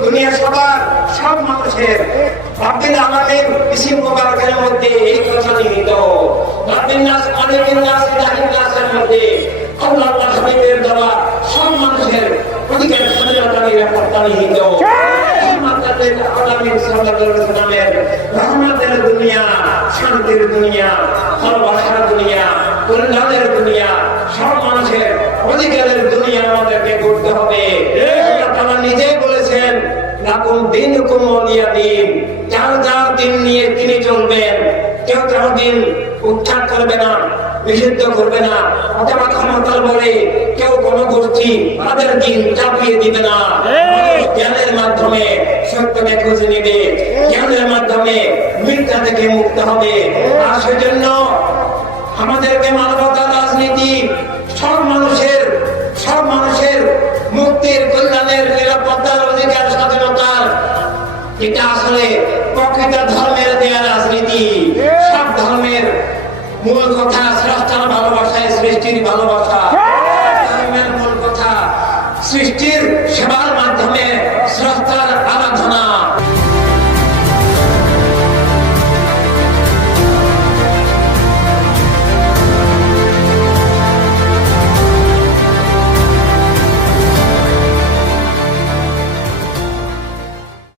দুনিয়া সবার সব মানুষের ভাবদিন আমাদের কৃষি মোবারকের মধ্যে এই কথা নিহিত। ভাবদিন নাস অনেকের নাস জাহির নাসের মধ্যে আল্লাহ হাবিবের দ্বারা সব মানুষের অধিকার রহমতের আলামিন সাল্লাল্লাহু আলাইহি ওয়াসাল্লামের রহমতের দুনিয়া শান্তির দুনিয়া ভালোবাসার দুনিয়া কল্যাণের দুনিয়া সব মানুষের অধিকারের দুনিয়া আমাদেরকে করতে হবে। নিজেই বলেছেন লাকুম দিনুকুম ওয়ালিয়া দিন। যার যার দিন নিয়ে তিনি চলবেন কেউ কারও দিন উত্থান করবে না নিষিদ্ধ করবে না। অথবা ক্ষমতার বলে তাদের দিন চাপিয়ে দিবে না। জ্ঞানের মাধ্যমে সত্যকে খুঁজে নেবে। জ্ঞানের মাধ্যমে মিথ্যা থেকে মুক্ত হবে। আর সেজন্য আমাদেরকে মানবতার রাজনীতি সব মানুষের সব মানুষের মুক্তির কল্যাণের নিরাপত্তার অধিকার স্বাধীনতার এটা আসলে প্রকৃত ধর্মের দেয়া রাজনীতি। সব ধর্মের মূল কথা স্রষ্টার ভালোবাসায় সৃষ্টির ভালোবাসা। সৃষ্টির